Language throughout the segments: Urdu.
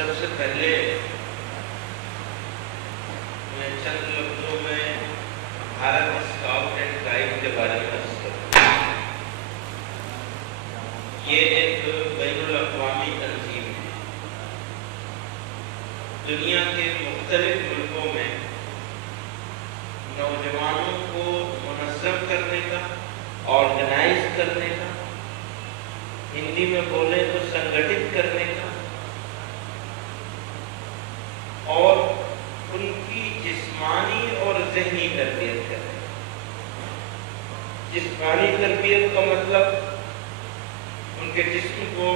سب سے پہلے میں چند لفظوں میں بھارت اسکاؤٹ اینڈ گائیڈ کے بارے میں عرض کرتا ہوں۔ یہ ایک بین الاقوامی تنظیم ہے۔ دنیا کے مختلف ملکوں میں نوجوانوں کو منظم کرنے کا، آرگنائز کرنے کا، ہندی میں بولیں تو سنگٹھت کرنے کا، اور ان کی جسمانی اور ذہنی تربیت کرنے کا۔ جسمانی تربیت کا مطلب ان کے جسم کو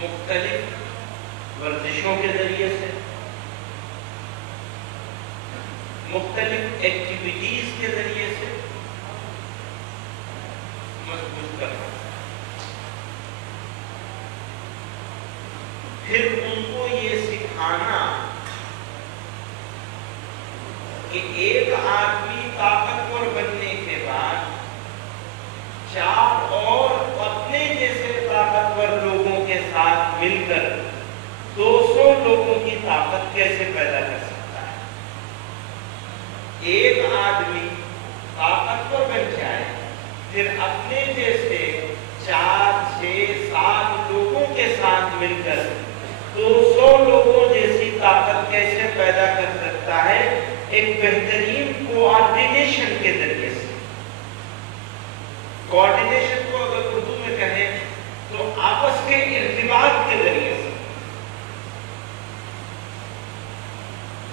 مختلف ورزشوں کے ذریعے سے، مختلف ایکٹیویٹیز کے ذریعے سے مضبوط کرنا، پھر ان کو یہ سکھانا کہ ایک آدمی طاقتور بننے کے بعد 4 اور اپنے جیسے طاقتور لوگوں کے ساتھ مل کر 200 لوگوں کی طاقت کیسے پیدا کر سکتا ہے۔ ایک آدمی طاقتور بن جائے، پھر اپنے جیسے 4، 6، 7 لوگوں کے ساتھ مل کر 200 لوگوں جیسی طاقت کیسے پیدا کر سکتا ہے؟ ایک بہترین کوآرڈینیشن کے ذریعے سے۔ کوآرڈینیشن کو اگر اردو میں کہیں تو آپس کے ارتباط کے ذریعے سے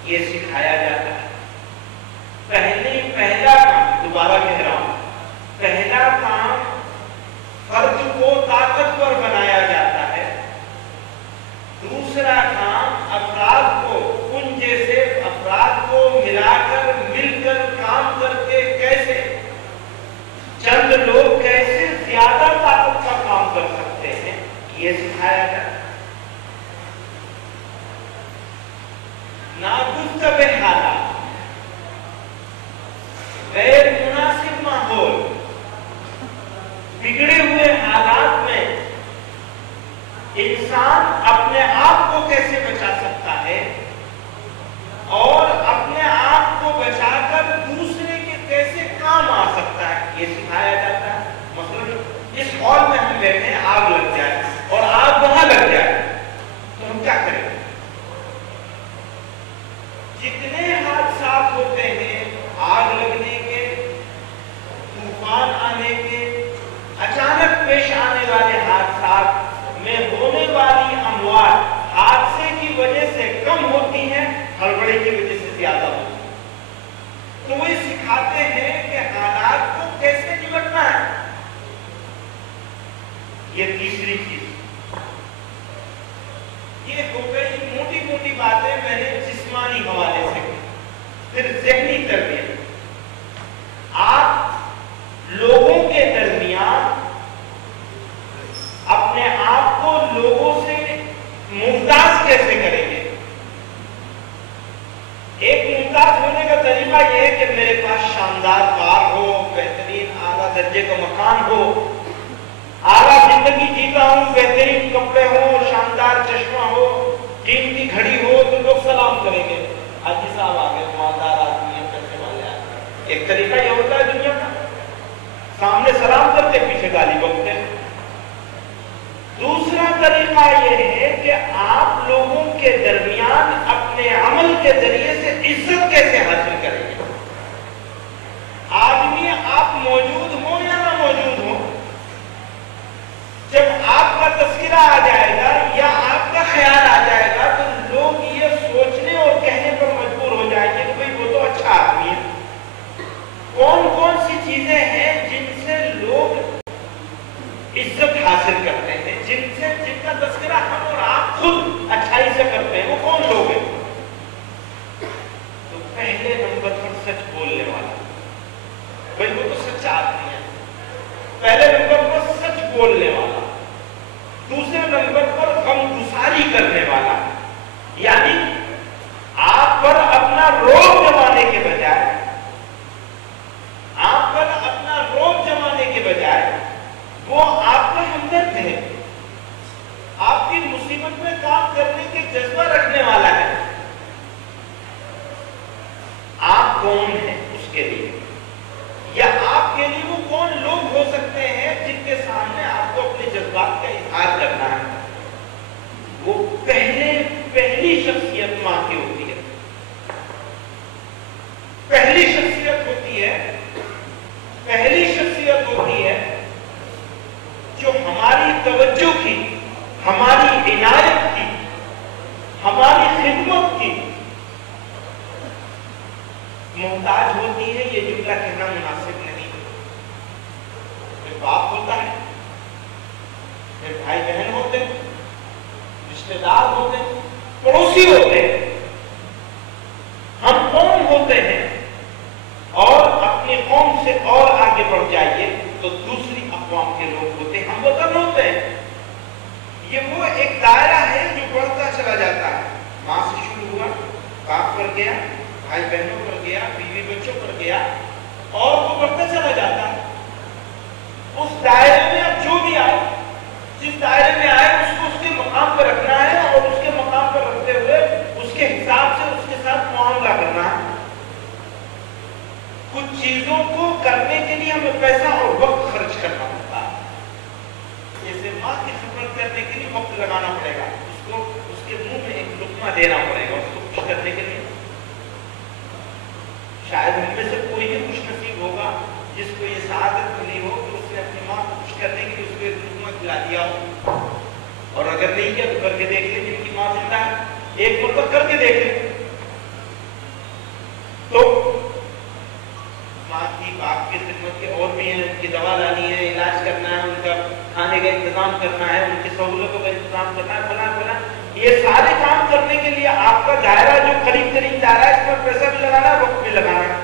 یہ سکھایا جاتا ہے۔ پہلا کام، دوبارہ کہہ رہا ہوں، پہلا کام فرد کو طاقتور بنایا جاتا ہے۔ دوسرا کام افراد کو، ان جیسے افراد کو ملا کر، مل کر کام کر کے کیسے چند لوگ کیسے زیادہ طاقت کا کام کر سکتے ہیں، یہ سکھایا جاتا ہے۔ ناگفتگو حالات، غیر مناسب ماحول، بگڑے ہوئے حالات میں انسان اپنے آپ کو کیسے بچا سکتا ہے اور اپنے آپ کو بچا کر دوسرے کے کیسے کام آ سکتا ہے، یہ سکھایا جاتا ہے۔ مثلا اس ہال میں ہم بیٹھے ہیں، آگ لگ جائے اور آگ وہاں لگ جائے تو ہم کیا کریں؟ جتنے حادثات ہوتے ہیں، آگ لگنے کے، طوفان آنے کے، اچانک پیش آنے والے حادثات میں ہونے والی اموات حادثے کی وجہ سے کم ہوتی ہیں، ہڑبڑی کی وجہ سے زیادہ ہوتی ہیں۔ تو وہ سکھاتے ہیں کہ حالات کو کیسے نمٹنا ہے۔ یہ تیسری چیز، یہ ہو گئی موٹی موٹی باتیں میں نے جسمانی حوالے سے کی۔ پھر ذہنی تربیت، آپ لوگوں کے درمیان اپنے آپ کو لوگوں سے ممتاز کیسے کریں گے؟ ایک ممتاز ہونے کا طریقہ یہ ہے کہ میرے پاس شاندار کار ہو، بہترین اعلیٰ درجے کا مکان ہو، اعلیٰ زندگی جیتا ہوں، بہترین کپڑے ہو، شاندار چشمہ ہو، قیمتی گھڑی ہو، تو لوگ سلام کریں گے، حاجی صاحب آگے، مالدار آدمی ہے، پیسے والے آدمی۔ ایک طریقہ یہ ہوتا ہے دنیا کا، سامنے سلام کرتے، پیچھے گالی بکتے ہیں۔ دوسرا طریقہ یہ ہے کہ آپ لوگوں کے درمیان اپنے عمل کے ذریعے سے عزت کیسے حاصل کریں گے۔ آدمی آپ موجود ہوں یا نہ موجود ہوں، جب آپ کا تذکرہ آ جائے گا یا آپ کا خیال آ جائے گا تو لوگ یہ سوچنے اور کہنے پر مجبور ہو جائیں گے کہ بھئی وہ تو اچھا آدمی ہے۔ کون کون سی چیزیں ہیں جن سے لوگ عزت حاصل کرتے ہیں، جن کا تذکرہ ہم اور آپ خود اچھائی سے کرتے ہیں، وہ کون لوگ ہیں؟ تو پہلے نمبر پر سچ بولنے والا، بھئی وہ تو سچ آدمی ہے، پہلے نمبر پر سچ بولنے والا۔ دوسرے نمبر پر غمگساری کرنے والا، یعنی آپ پر اپنا روب جمانے کے بجائے، آپ پر اپنا روب جمانے کے بجائے وہ آپ کا ہمدرد ہے، آپ کی مصیبت میں کام کرنے آپ کے لیے وہ کون لوگ ہو سکتے ہیں جن کے سامنے آپ کو اپنے جذبات کا اظہار کرنا ہے؟ وہ پہلی شخصیت ماں کی ہوتی ہے، پہلی شخصیت ہوتی ہے، پہلی شخصیت ہوتی ہے جو ہماری توجہ کی، ہماری عنایت کی، ہماری خدمت کی محتاج ہوتی ہے۔ یہ جملہ کہنا مناسب نہیں، پھر باپ ہوتا ہے، پھر بھائی بہن ہوتے ہیں، رشتے دار ہوتے ہیں، پڑوسی ہوتے ہیں، ہم قوم ہوتے ہیں، اور اپنی قوم سے اور آگے بڑھ جائیے تو دوسری اقوام کے لوگ ہوتے ہیں، ہم وطن ہوتے ہیں۔ یہ وہ ایک دائرہ ہے جو بڑھتا چلا جاتا ہے، ماں سے شروع ہوا، باپ پر گیا، بھائی بہنوں پر گیا، بیوی بچوں پر گیا، اور وہ بڑھتا چلا جاتا ہے۔ اس دائرے میں اب جو بھی آئے، جس دائرے میں آئے اس کو اس کے مقام پر رکھنا ہے، اور اس کے مقام پر رکھتے ہوئے اس کے حساب سے اس کے ساتھ معاملہ کرنا ہے۔ کچھ چیزوں کو کرنے کے لیے ہمیں پیسہ اور وقت خرچ کرنا ہوتا ہے۔ جیسے ماں کی خدمت کرنے کے لیے وقت لگانا پڑے گا، اس کو اس کے منہ میں ایک لقمہ دینا پڑے گا، اس کو خوش کرنے کے لیے۔ شاید ہم میں سے کوئی بھی خوش نصیب ہوگا جس کو یہ سعادت ملی ہو کہ اس نے اپنی ماں کو خوش کرنے کے لیے اس کو ایک لقمہ کھلا دیا ہو، اور اگر نہیں کیا تو کر کے دیکھ لیں، جن کی ماں زندہ ہے ایک مرتبہ کر کے دیکھ لیں۔ تو ماں کی، باپ کی خدمت کے اور بھی ہیں، ان کی دوا لانی ہے، علاج کرنا ہے، ان کا کھانے کا انتظام کرنا ہے، ان کی سہولتوں کا انتظام کرنا ہے، فلاں یہ سارے کام کرنے کے لیے آپ کا دائرہ جو قریب ترین دائرہ ہے، اس میں پیسہ بھی لگانا ہے، وقت بھی لگانا ہے۔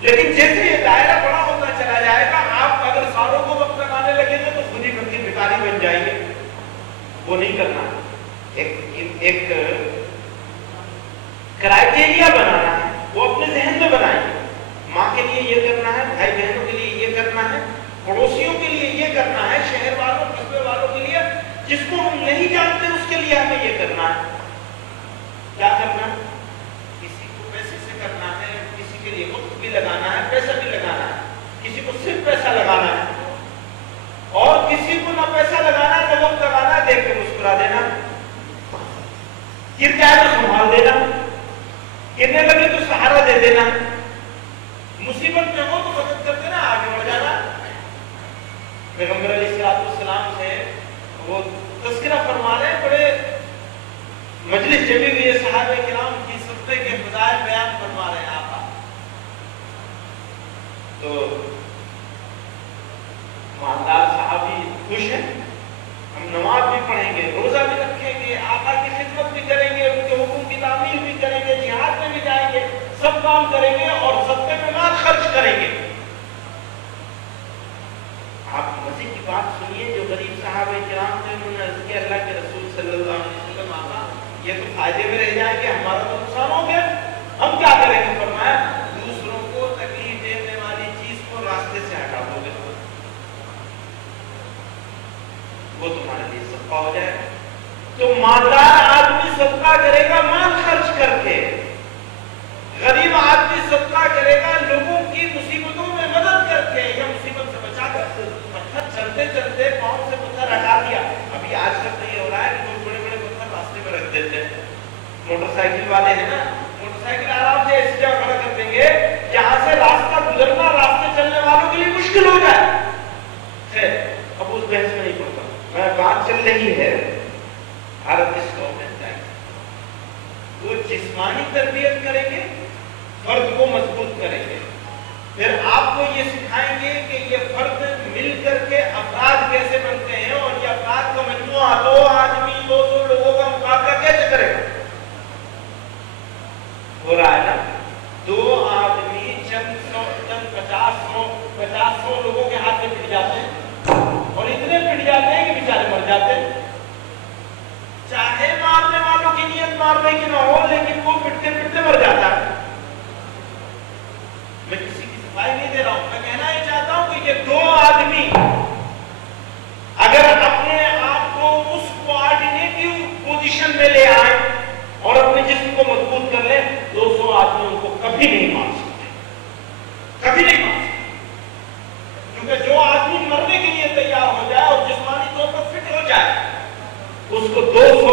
لیکن جیسے یہ دائرہ بڑا ہوتا چلا جائے گا، آپ اگر ساروں کو وقت لگانے لگیں گے تو خود ہی گھر کی بھکاری بن جائیں گے۔ وہ نہیں کرنا، ایک کرائٹیریا بنانا ہے، وہ اپنے ذہن میں بنائیں گے۔ ماں کے لیے یہ کرنا ہے، بھائی بہنوں کے لیے یہ کرنا ہے، پڑوسیوں کے لیے یہ کرنا ہے، شہر والوں، قصبے والوں کے لیے، جس کو ہم نہیں جانتے اس کے لیے ہمیں یہ کرنا ہے۔ کیا کرنا ہے؟ کسی کو پیسے سے کرنا ہے، کسی کے لیے وقت بھی لگانا ہے، پیسہ بھی لگانا ہے، کسی کو صرف پیسہ لگانا ہے، اور کسی کو نہ پیسہ لگانا ہے نہ وقت لگانا ہے، دیکھ کے مسکرا دینا، گر جائے تو سنبھال دینا، گرنے لگے تو سہارا دے دینا، مصیبت میں ہو تو مدد کر دینا، آگے بڑھ جانا۔ پیغمبر علیہ السلام سے وہ تذکرہ فرما رہے ہیں، بڑے مجلس جمی ہوئی ہے، صحابہ کرام کی صدقے کے فضائل بیان فرما رہے ہیں آقا۔ تو مالدار صحابی خوش ہیں، ہم نماز بھی پڑھیں گے، روزہ بھی رکھیں گے، آقا کی خدمت بھی کریں گے، ان کے حکم کی تعمیل بھی کریں گے، جہاد میں بھی جائیں گے، سب کام کریں گے اور صدقے میں مال خرچ کریں گے۔ آپ مزے کی بات سنیے، جو غریب صحابہ کرام تھے انہوں نے عرض کیا اللہ کے رسول صلی اللہ علیہ وسلم، آقا یہ تو فائدے میں رہ جائیں گے، ہمارا تو نقصان ہو گیا، ہم کیا کریں گے؟ فرمایا دوسروں کو تکلیف دینے والی چیز کو راستے سے ہٹا دو گے، وہ تمہارے لیے صدقہ ہو جائے گا۔ تو مالدار آدمی صدقہ کرے گا مال خرچ کر کے، غریب آدمی صدقہ کرے گا لوگوں کی مصیبتوں میں مدد کر کے، یا مصیبت سے بچا کر۔ پتھر چلتے چلتے پاؤں سے پتھر ہٹا دیا، ابھی آج کل تو یہ ہو رہا ہے کہ لوگ بڑے بڑے پتھر راستے میں رکھ دیتے ہیں، موٹر سائیکل والے ہیں نا، موٹر سائیکل آرام سے ایسی جگہ کھڑا کر دیں گے جہاں سے راستہ گزرنا راستے چلنے والوں کے لیے مشکل ہو جائے۔ خیر اب اس بحث میں نہیں پڑتا، میں بات چل رہی ہے بھارت اس گورنمنٹ کا، وہ جسمانی تربیت کریں گے، فرد کو مضبوط کریں گے، پھر آپ کو یہ سکھائیں گے کہ یہ فرد مل کر کے افراد کیسے بنتے ہیں، اور یہ افراد کا مجموعہ 2 آدمی 200 لوگوں کا مقابلہ کیسے کرے گا۔ ہو رہا ہے نا، 2 آدمی چند 50 لوگوں کے ہاتھ میں پڑ جاتے ہیں، اور اتنے پڑ جاتے ہیں کہ بیچارے مر جاتے ہیں، چاہے مارنے والوں کی نیت مارنے کی نہ ہو، لیکن وہ پٹتے پٹتے مر جاتا ہے۔ میں کسی کی صفائی نہیں دے رہا ہوں، میں کہنا یہ چاہتا ہوں کہ یہ 2 آدمی اگر اپنے آپ کو اس کوآرڈینیٹو پوزیشن میں لے آئیں اور اپنے جسم کو مضبوط کر لیں، 200 آدمی ان کو کبھی نہیں مار سکتے، کبھی نہیں مار سکتے۔ 200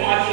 500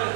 10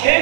6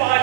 5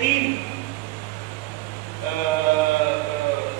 3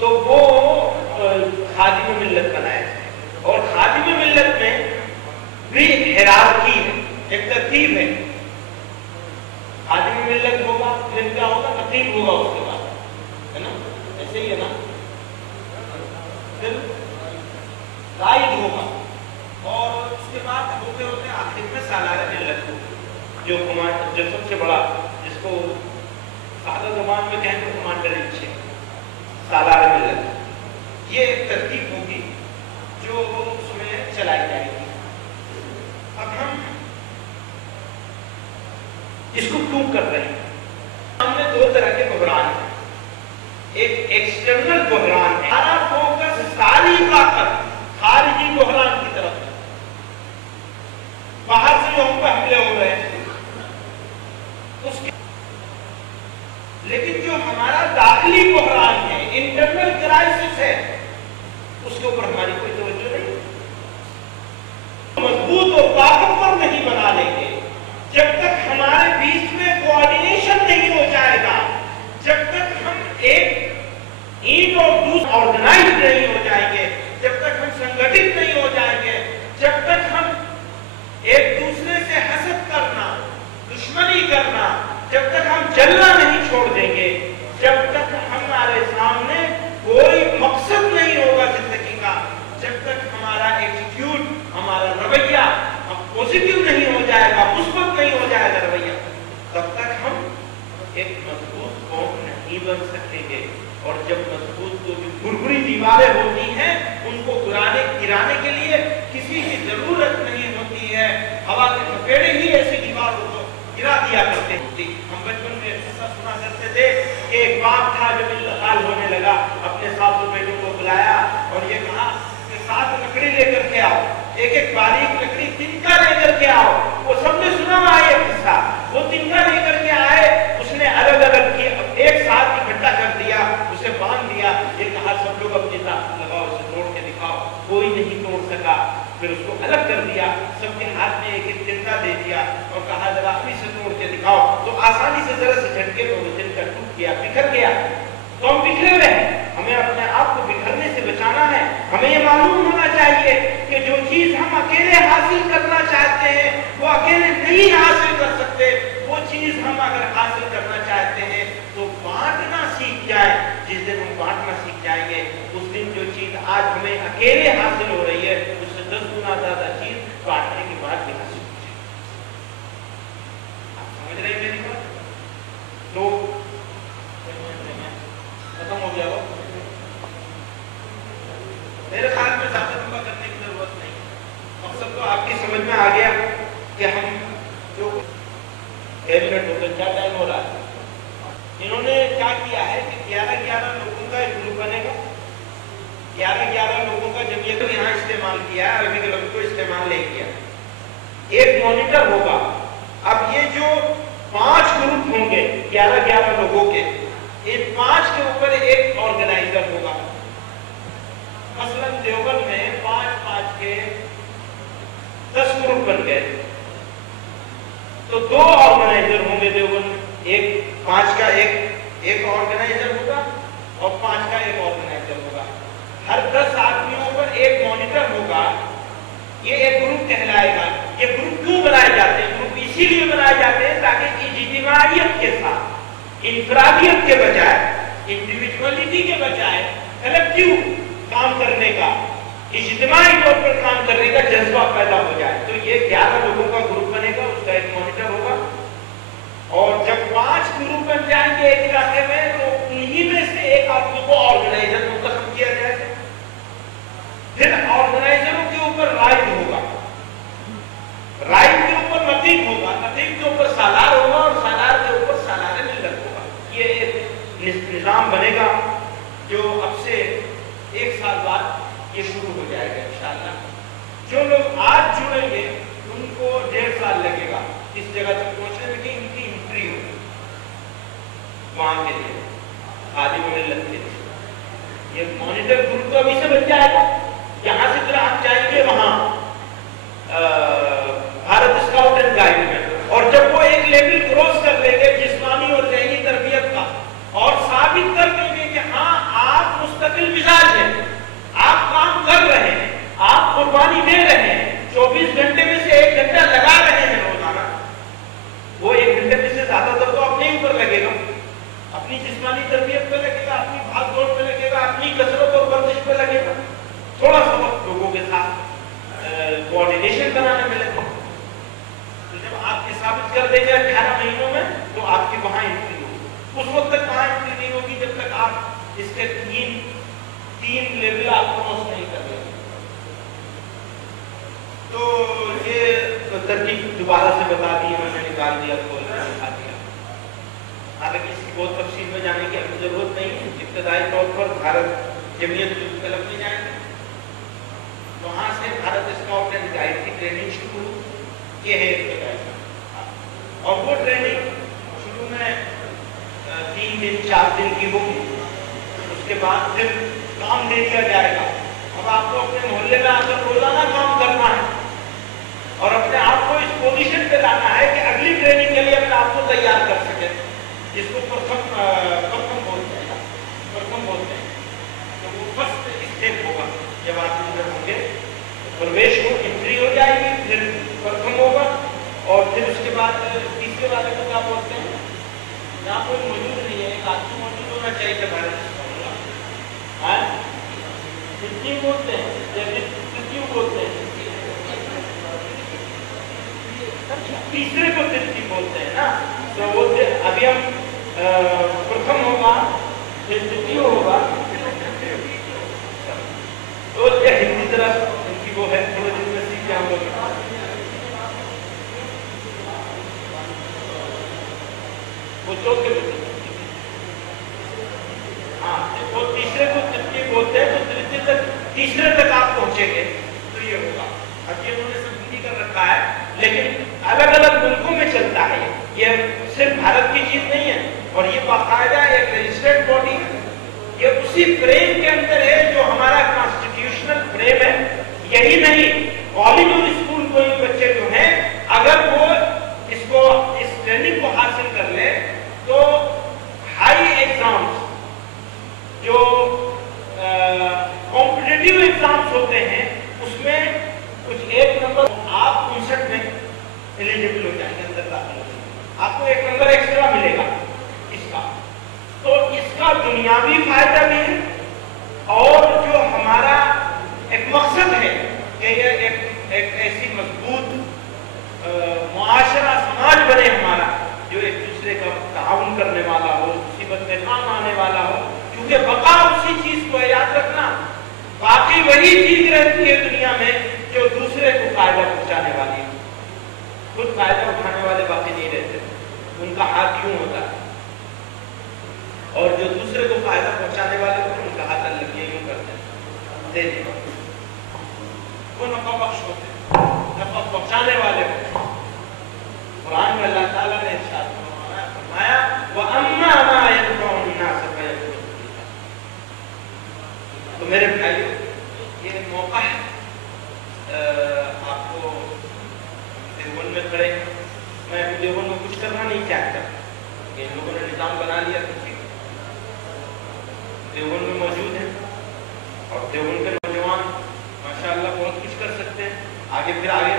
تو وہ خادم ملت بنائے تھے، اور خادم ملت میں بھی ہیرارکی ہے، ایک ترتیب ہے. خادم ملت ہوگا، پھر کیا ہوگا؟ نقیب ہوگا اس کے بعد، ہے نا؟ ایسے ہی ہے نا؟ پھر قائد ہوگا، اور اس کے بعد ہوتے ہوتے آخر میں سالار ملت ہوگا، جو سب سے بڑا، جس کو سادہ زبان میں کہیں تو کمانڈر ان چیف، سالار ملت. یہ ایک ترتیب ہوگی جو اس میں چلائی جائے گی. اب ہم اس کو کیوں کر رہے ہیں؟ ہم نے دو طرح کے بحران ہیں. ایک ایکسٹرنل بحران ہے، ہمارا فوکس ساری طاقت خارجی بحران کی طرف ہے، باہر سے جو ہم پہ حملے ہو رہے ہیں اس کے. لیکن جو ہمارا داخلی بحران ہے، انٹرنل کرائسس ہے، اس کے اوپر ہماری کوئی توجہ نہیں. مضبوط اور طاقتور نہیں بنا لیں گے جب تک ہمارے بیچ میں کوآرڈینیشن نہیں ہو جائے گا، جب تک ہم ایک اینٹ اور دوسرا آرگنائز نہیں ہو جائیں گے، جب تک ہم سنگٹھت نہیں ہو جائیں گے، جب تک ہم ایک دوسرے سے حسد کرنا، دشمنی کرنا، جب تک ہم جلنا نہیں چھوڑ دیں گے، جب تک ہمارے سامنے کوئی مقصد نہیں ہوگا زندگی کا، جب تک ہمارا ایٹیٹیوڈ، ہمارا رویہ پوزیٹیو نہیں ہو جائے گا، مثبت نہیں ہو جائے گا رویہ، تب تک ہم ایک مضبوط قوم نہیں بن سکیں گے. اور جب مضبوط تو جو بھربھری دیواریں ہوتی ہیں ان کو گرانے کے لیے کسی کی ضرورت نہیں ہوتی ہے. ہوا کے تھپیڑے ہی ایسی دیواروں کو گرا دیا کرتے ہیں. ہم بچپن میں قصہ سنا کرتے تھے کہ ایک باپ تھا جب انتقال ہونے لگا، اپنے 7 بیٹوں کو بلایا اور یہ کہا کہ 7 لکڑی لے کر کے آؤ، ایک باریک لکڑی تنکا لے کر کے آؤ. وہ سب نے سنا ہوا ہے یہ قصہ. وہ تنکا لے کر کے آئے، اس نے الگ الگ کیا، ایک ساتھ اکٹھا کر دیا، اسے باندھ دیا. یہ کہا سب لوگ اپنی طاقت لگاؤ، اسے توڑ کے دکھاؤ. کوئی نہیں توڑ سکا. پھر اس کو الگ کر دیا، سب کے ہاتھ میں ایک ایک تنکا دے دیا اور کہا ذرا اپنی سے توڑ کے دکھاؤ. تو آسانی سے ذرا سے جھٹکے تو وہ تنکا ٹوٹ گیا، بکھر گیا. تو ہم بکھرے ہوئے ہیں، ہمیں اپنے آپ کو بکھرنے سے بچانا ہے. ہمیں یہ معلوم ہونا چاہیے کہ جو چیز ہم اکیلے حاصل کرنا چاہتے ہیں وہ اکیلے نہیں حاصل کر سکتے. وہ چیز ہم اگر حاصل کرنا چاہتے ہیں تو بانٹنا سیکھ جائیں. جس دن ہم بانٹنا سیکھ جائیں گے اس دن جو چیز آج ہمیں اکیلے حاصل ہو رہی ہے اس سے 10 گنا زیادہ چیز بانٹنے کے بعد بھی حاصل ہو جائے. آپ سمجھ رہے ہیں میری بات؟ تو ختم ہو گیا وہ. میرے خیال میں زیادہ لمبا کرنے کی ضرورت نہیں. مقصد تو آپ کی سمجھ میں آ گیا کہ ہم جو کیبنٹ ہوگا کیا ٹائم ہو رہا ہے. انہوں نے کیا کیا ہے کہ 11 لوگوں کا ایک گروپ بنے گا. 11 لوگوں کا جمعیت کو یہاں استعمال کیا ہے، عربی کے لفظ کو استعمال نہیں کیا. ایک مانیٹر ہوگا. اب یہ جو 5 گروپ ہوں گے 11 لوگوں کے، ان 5 کے اوپر ایک آرگنائزر ہوگا. مثلا دیوبند میں 5 کے 10 گروپ بن گئے تو 2 آرگنائزر ہوں گے دیوبند میں. 5 کا ایک آرگنائزر ہوگا اور 5 کا ایک آرگنائزر ہوگا. ہر 10 آدمیوں پر ایک مانیٹر ہوگا. یہ ایک گروپ کہلائے گا. یہ گروپ کیوں بنائے جاتے ہیں؟ گروپ اسی لیے بنائے جاتے ہیں تاکہ اجتماعیت کے ساتھ، انفرادیت کے بجائے، انڈیویجولیٹی کے بجائے کلیکٹیو کام کرنے کا، اجتماعی طور پر کام کرنے کا جذبہ پیدا ہو جائے. تو یہ 11 لوگوں کا گروپ بنے گا، اس کا ایک مانیٹر ہوگا. اور جب 5 گروپ بن جائیں گے ایک علاقے میں تو انہی میں سے ایک آدمی کو آرگنائزر منتخب کیا جائے گا. پھر آرگنائزروں کے اوپر رائد ہوگا، رائد کے اوپر نقیب ہوگا، نقیب کے اوپر سالار ہوگا اور سالار کے اوپر سالار ملت ہوگا. یہ ایک نظام بنے گا جو اب سے 1 سال بعد یہ شروع ہو جائے گا انشاءاللہ. جو لوگ آج جڑیں گے ان کو 1.5 سال لگے گا اس جگہ تک پہنچنے میں کہ ان کی انٹری ہو وہاں کے لیے، خادم ملت کے لیے. یہ مانیٹر گروپ تو ابھی سے بن جائے گا. یہاں سے پھر آپ جائیں گے وہاں بھارت اسکاؤٹ اینڈ گائیڈ میں، اور جب وہ ایک لیول کراس کر لیں گے جسمانی اور ذہنی تربیت کا اور ثابت کر دیں گے کہ ہاں آپ مستقل اپنی جسمانی تربیت پہ لگے گا، اپنی بھاگ دوڑ پہ لگے گا، اپنی کثرت اور ورزش پہ لگے گا، تھوڑا سا وقت لوگوں کے ساتھ کوآرڈینیشن بنانے میں لگے گا. تو جب آپ یہ ثابت کر دیں گے 18 مہینوں میں تو آپ کی وہاں انٹری ہوگی. اس وقت تک وہاں انٹری نہیں ہوگی جب تک آپ اس کے تین لیول آپ کراس نہیں کر لیں. تو یہ ترکیب دوبارہ سے بتا دی، میں نے نکال دیا، کھول کر دکھا دیا. حالانکہ اس کی بہت تفصیل میں جانے کی ابھی ضرورت نہیں ہے. ابتدائی طور پر بھارت جمعیت کلب میں جائیں گے، وہاں سے بھارت اسکاؤٹ اینڈ گائیڈ کی ٹریننگ شروع ہو. یہ ہے ابتدائی، اور وہ ٹریننگ شروع میں 3 دن 4 دن کی ہوگی. اس کے بعد پھر کام دے دیا جائے گا. اب آپ کو اپنے محلے میں آ کر روزانہ کام کرنا ہے اور اپنے آپ کو اس پوزیشن پہ لانا ہے کہ اگلی ٹریننگ کے لیے اپنے آپ کو تیار کر سکے، جس کو پرتھم بولتے ہیں. تو وہ فرسٹ اسٹیپ ہوگا. جب آپ اندر ہوں گے پرویش ہو، انٹری ہو جائے گی، پھر پرتھم ہوگا، اور پھر اس کے بعد تیسرے والے کو کیا بولتے ہیں؟ یہاں کوئی موجود نہیں ہے، ایک آدمی موجود ہونا چاہیے کہ بھارت بولتے ہیں، بولتے ہیں تیسرے کو ترتی بولتے ہیں نا. تو وہ ابھی ہم پرتھم ہوگا، پھر ترتیہ ہوگا. تو یہ ہندی طرف ان کی وہ ہے، تھوڑے دن میں سیکھ جاؤں گا. وہ چوتھے کو وہ تیسرے کو ترتیہ بولتے ہیں. تو ترتیہ تک، تیسرے تک آپ پہنچیں گے تو یہ ہوگا. اب یہ انہوں نے سب ہندی کر رکھا ہے، لیکن الگ الگ ملکوں میں چلتا ہے. یہ صرف بھارت کی چیز نہیں ہے، اور یہ باقاعدہ ایک رجسٹرڈ باڈی ہے. یہ اسی فریم کے اندر ہے جو ہمارا کانسٹیٹیوشنل فریم ہے. یہی نہیں، کالج اور اسکول کوئی بچے جو ہیں اگر وہ اس ٹریننگ کو حاصل کر لیں تو ہائی ایگزامس جو کمپٹیٹیو ایگزامس ہوتے ہیں اس میں کچھ 1 نمبر آپ 59 میں ایلیجبل ہو جائیں گے، اندر داخل ہو جائیں گے. آپ کو 1 نمبر ایکسٹرا ملے گا اس کا. تو اس کا دنیاوی فائدہ بھی ہے، اور جو ہمارا ایک مقصد ہے کہ یہ ایک ایسی مضبوط معاشرہ سماج بنے ہمارا، جو ایک دوسرے کا تعاون کرنے والا ہو، مصیبت میں کام آنے والا ہو. کیونکہ بقا اسی چیز کو ہے، یاد رکھنا، باقی وہی چیز رہتی ہے دنیا میں جو دوسرے کو فائدہ پہنچانے والی ہے. خود فائدہ اٹھانے والے باقی نہیں رہتے، ان کا ہاتھ یوں ہوتا ہے، اور جو دوسرے کو فائدہ پہنچانے والے ہوتے ہیں ان کا ہاتھ الگ یوں کرتے ہیں، دے دے وہ نفع بخش ہوتے ہیں، نفع پہنچانے والے ہوتے ہیں. قرآن میں اللہ تعالیٰ نے ارشاد فرمایا وَأَمَّا مَا يَنْفَعُ النَّاسَ فَيَكُونُ. تو میرے بھائیو، یہ موقع ہے آپ کو دیوبند میں کھڑے. میں دیوبند میں کچھ کرنا نہیں چاہتا، ان لوگوں نے نظام بنا لیا. دیوبند میں موجود ہیں، اور دیوبند کے نوجوان ماشاءاللہ بہت کچھ کر سکتے ہیں. آگے پھر آگے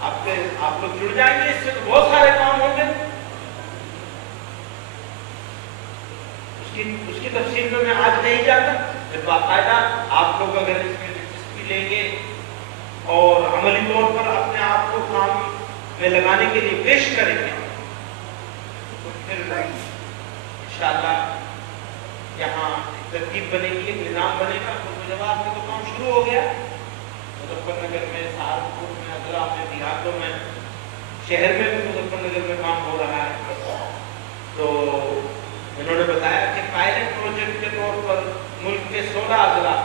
آپ لوگ جڑ جائیں گے، اس سے تو بہت سارے کام ہوں گے. اس کی تفصیل میں آج نہیں جاتا. باقاعدہ آپ لوگ اگر اس میں دلچسپی لیں گے اور عملی طور پر اپنے آپ کو کام میں لگانے کے لیے پیش کریں گے تو پھر انشاءاللہ یہاں ترتیب بنے گی، ایک نظام بنے گا. جواب میں تو کام شروع ہو گیا، مظفر نگر میں، سہارنپور میں، اضلاع میں، دیہاتوں میں، شہر میں بھی مظفر نگر میں کام ہو رہا ہے. تو انہوں نے بتایا کہ پائلٹ پروجیکٹ کے طور پر ملک کے 16 اضلاع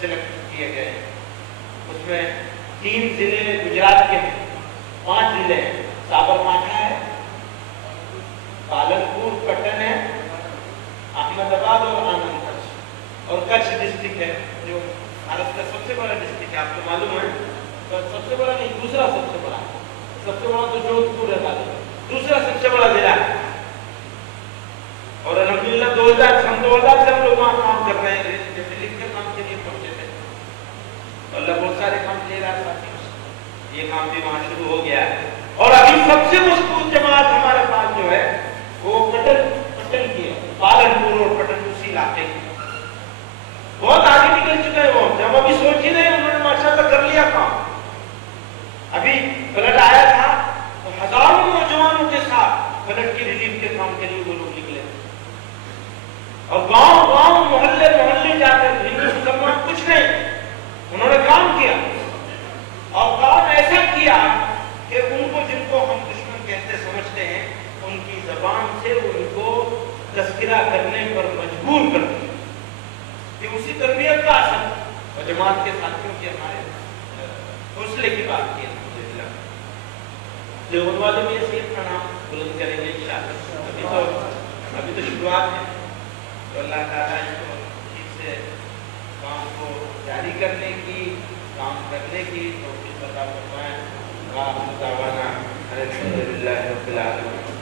سلیکٹ کیے گئے ہیں. اس میں 3 ضلع گجرات کے ہیں، 5 ضلع ہیں. سابرماٹھا ہے، پالنپور، پٹن ہے، احمد آباد اور آنند کچھ، اور کچھ ڈسٹرکٹ ہے جو بھارت کا سب سے بڑا ڈسٹرکٹ ہے. آپ کو معلوم ہے، سب سے بڑا نہیں، دوسرا سب سے بڑا. سب سے بڑا تو جودھ پور ہے، دوسرا سب سے بڑا ضلع ہے. اور الحمدللہ 2000 سے ہم لوگ وہاں کام کر رہے ہیں. جیسے لکھ کے کام کے لیے پہنچے تھے، اللہ بہت سارے کام لے رہا ہے. یہ کام بھی وہاں شروع ہو گیا ہے. اور ابھی سب سے مضبوط جماعت ہمارے پاس جو ہے وہ پٹن کی ہے. فلڈ کی ریلیف کے کام کے لیے وہ لوگ نکلے اور گاؤں گاؤں محلے محلے جا کر ہندو مسلمان کچھ نہیں، انہوں نے کام کیا اور کام ایسا کیا کہ ان کو جن کو ہم دشمن کہتے سمجھتے ہیں ان کی زبان سے ان کو تذکرہ کرنے پر مجبور کر دیا۔ یہ اسی تربیت کا اثر اور جماعت کے ساتھیوں کے ہمارے حوصلے کی بات کی الحمدللہ۔ دیوبند والے بھی ایسے اپنا نام بلند کریں گے انشاءاللہ۔ ابھی تو شروعات ہے، تو اللہ تعالیٰ اس کو ٹھیک سے کام کو جاری کرنے کی، کام کرنے کی توفیق عطا فرمائے۔ وآخر دعوانا الحمدللہ رب العالمین۔